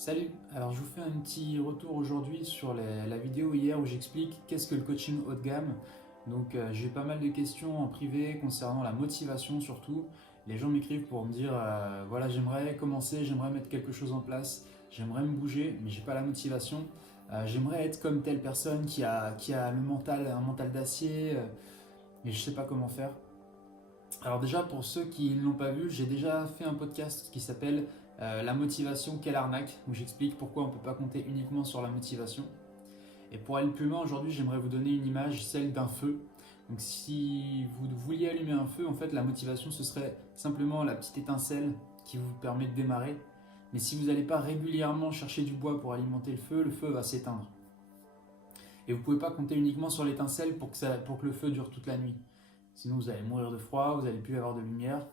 Salut, alors je vous fais un petit retour aujourd'hui sur la vidéo hier où j'explique qu'est-ce que le coaching haut de gamme. Donc j'ai eu pas mal de questions en privé concernant la motivation surtout. Les gens m'écrivent pour me dire voilà, j'aimerais commencer, j'aimerais mettre quelque chose en place, j'aimerais me bouger mais j'ai pas la motivation. J'aimerais être comme telle personne qui a le mental, un mental d'acier, mais je sais pas comment faire. Alors déjà, pour ceux qui ne l'ont pas vu, j'ai déjà fait un podcast qui s'appelle La motivation, quelle arnaque, où j'explique pourquoi on ne peut pas compter uniquement sur la motivation. Et pour aller plus loin, aujourd'hui, j'aimerais vous donner une image, celle d'un feu. Donc si vous vouliez allumer un feu, en fait, la motivation, ce serait simplement la petite étincelle qui vous permet de démarrer. Mais si vous n'allez pas régulièrement chercher du bois pour alimenter le feu va s'éteindre. Et vous ne pouvez pas compter uniquement sur l'étincelle pour que le feu dure toute la nuit. Sinon, vous allez mourir de froid, vous n'allez plus avoir de lumière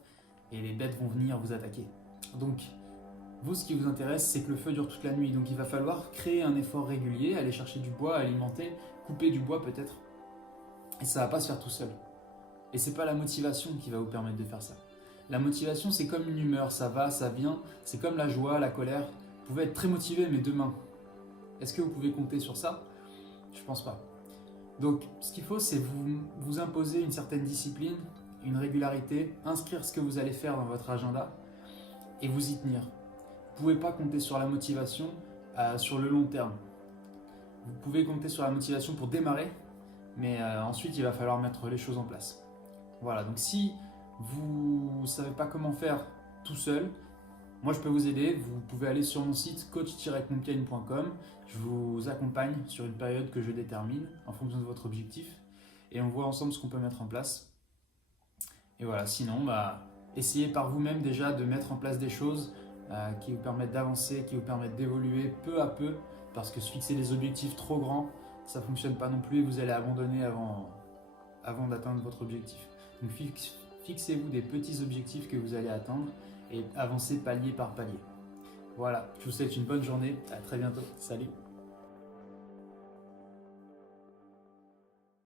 et les bêtes vont venir vous attaquer. Donc, vous, ce qui vous intéresse, c'est que le feu dure toute la nuit. Donc, il va falloir créer un effort régulier, aller chercher du bois, alimenter, couper du bois peut-être. Et ça ne va pas se faire tout seul. Et c'est pas la motivation qui va vous permettre de faire ça. La motivation, c'est comme une humeur, ça va, ça vient. C'est comme la joie, la colère. Vous pouvez être très motivé, mais demain, est-ce que vous pouvez compter sur ça? Je pense pas. Donc, ce qu'il faut, c'est vous imposer une certaine discipline, une régularité, inscrire ce que vous allez faire dans votre agenda et vous y tenir. Vous ne pouvez pas compter sur la motivation sur le long terme. Vous pouvez compter sur la motivation pour démarrer, mais ensuite, il va falloir mettre les choses en place. Voilà, donc si vous ne savez pas comment faire tout seul, moi je peux vous aider. Vous pouvez aller sur mon site coach-compiègne.com. Je vous accompagne sur une période que je détermine en fonction de votre objectif et on voit ensemble ce qu'on peut mettre en place. Et voilà, sinon, essayez par vous-même déjà de mettre en place des choses qui vous permettent d'avancer, qui vous permettent d'évoluer peu à peu, parce que se fixer des objectifs trop grands, ça ne fonctionne pas non plus et vous allez abandonner avant d'atteindre votre objectif. Donc fixez-vous des petits objectifs que vous allez atteindre et avancez palier par palier. Voilà, je vous souhaite une bonne journée, à très bientôt, salut!